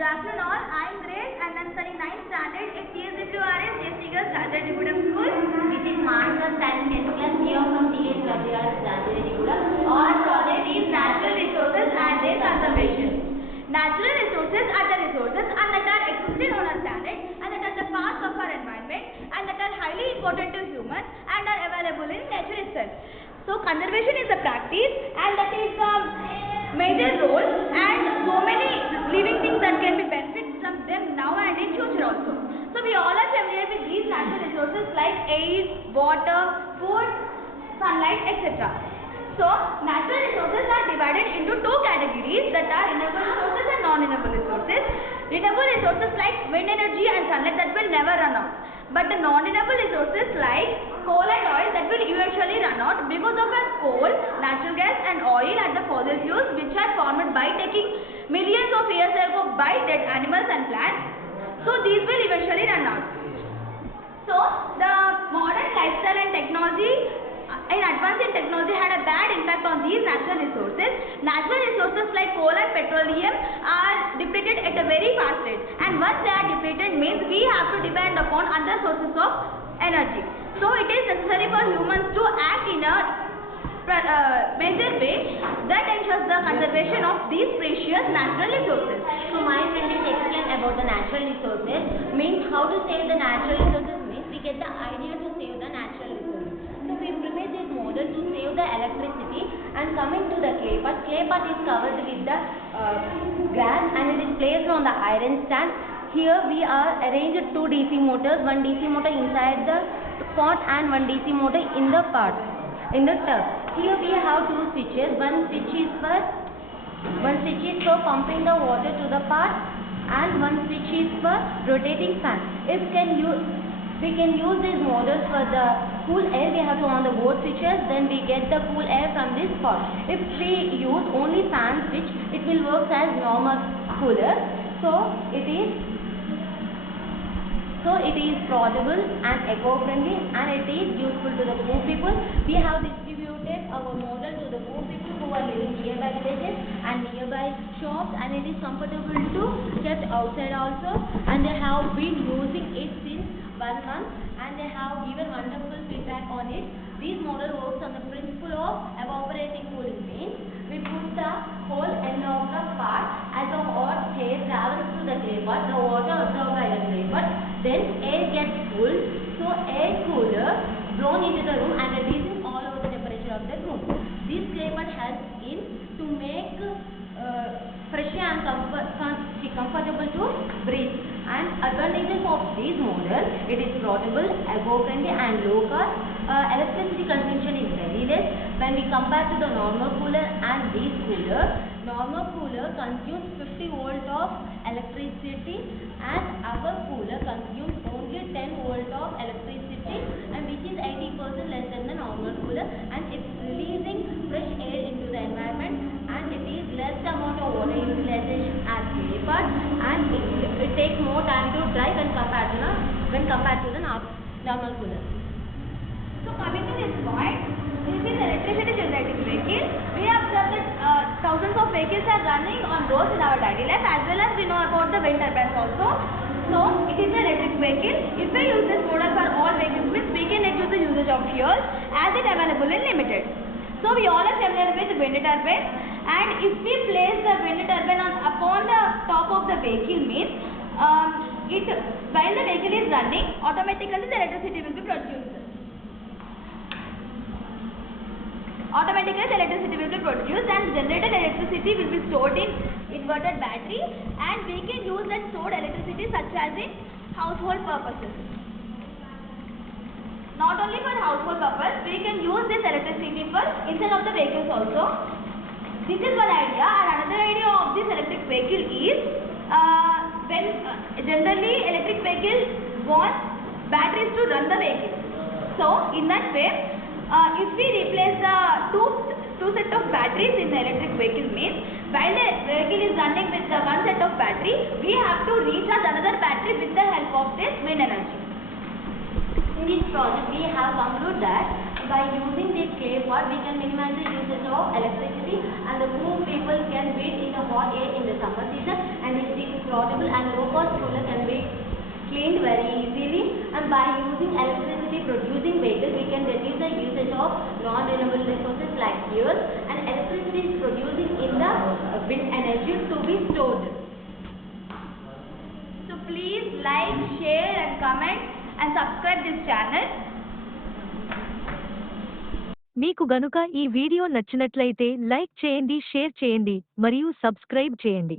Good afternoon all. I am Grace and I am studying 9th standard at TSWRS JC Girls Rajadrigudam School. This is Mansa studying 10th class here from TSWRS Rajadrigudam. Our project is Natural Resources and their Conservation. Natural resources are the resources and that are existing on our planet and that are the parts of our environment and that are highly important to humans and are available in nature itself. So conservation is a practice and that is a major role and so many living things that can be benefit from them now and in future also. So we all are familiar with these natural resources like air, water, food, sunlight, etc. So natural resources are divided into two categories, that are renewable resources and non-renewable resources. Renewable resources like wind energy and sunlight that will never run out. But the non-renewable resources like coal and oil that will eventually run out because of our coal, natural gas and oil are the fossil fuels which are formed by taking millions of years ago by dead animals and plants. So these will eventually run out. So the modern lifestyle and technology advancing technology had a bad impact on these natural resources. Natural resources like coal and petroleum are depleted at a very fast rate, and once they are depleted means we have to depend upon other sources of energy. So it is necessary for humans to act in a major way that ensures the conservation of these precious natural resources. So my friend is explain about the natural resources. Means how to save the natural resources means we get the idea to save the natural resources. So we prepare this model to save the electricity, and coming to the clay pot. Clay pot is covered with the grass and it is placed on the iron stand. Here we are arranged two DC motors, one DC motor inside the pot and one DC motor in the pot, in the tub. Here we have two switches. One switch is for pumping the water to the pot and one switch is for rotating fan. We can use these models for the cool air. We have to on the both switches, then we get the cool air from this pot. If we use only fan switch, it will work as normal cooler. So it is portable and eco-friendly and it is useful to the poor people. We have distributed our model to the poor people who are living nearby villages and nearby shops, and it is comfortable to kept outside also, and they have been using it since 1 month and they have given wonderful feedback on it. This model works on the principle of evaporating cooling, means we put the whole end of the pot as a hot air travels through the clay pot, the water absorbed by the clay pot, then air gets cooled, so air cooler blown into the room and reducing all over the temperature of the room. This clay pot helps in to make fresh and comfortable to breathe. And advantages of this model, it is portable, eco-friendly and low cost. Electricity consumption is very less when we compare to the normal cooler and this cooler. Normal cooler consumes 50 volt of electricity and our cooler consumes only 10 volt of electricity, and which is 80% less than the normal cooler, and it's releasing fresh air into the environment, and it is less amount of water utilization as clay pot, and it takes more time to dry when compared to the normal cooler. So coming to this point, this is electricity generating vehicle. We have observed that thousands of vehicles are running on roads in our daily life, as well as we know about the wind turbines also. So it is an electric vehicle. If we use this model for all vehicles, means we can reduce the usage of fuel as it available and limited. So we all are familiar with wind turbine, and if we place the wind turbine upon the top of the vehicle, means while the vehicle is running, automatically the electricity will be produced. And generated electricity will be stored in inverted battery, and we can use that stored electricity such as in household purposes. Not only for household purpose, we can use this electricity for inside of the vehicles also. This is one idea, and another idea of this electric vehicle is when generally electric vehicle wants batteries to run the vehicle. So in that way, if we replace the two set of batteries in the electric vehicle, means while the vehicle is running with the one set of battery, we have to recharge another battery with the help of this wind energy. In this project, we have concluded that by using this clay pot, we can minimize the usage of electricity, and the poor people can breathe in the hot air in the summer season, and it is portable and low-cost cooler can be cleaned very easily. And by using electricity producing vehicles, we can reduce the usage of non-renewable resources like fuel, and electricity is producing in the wind energy to be stored. So please like, share and comment and subscribe this channel. మీకు గనుక ఈ video నచ్చినట్లయితే like చేయండి, share చేయండి మరియు subscribe చేయండి.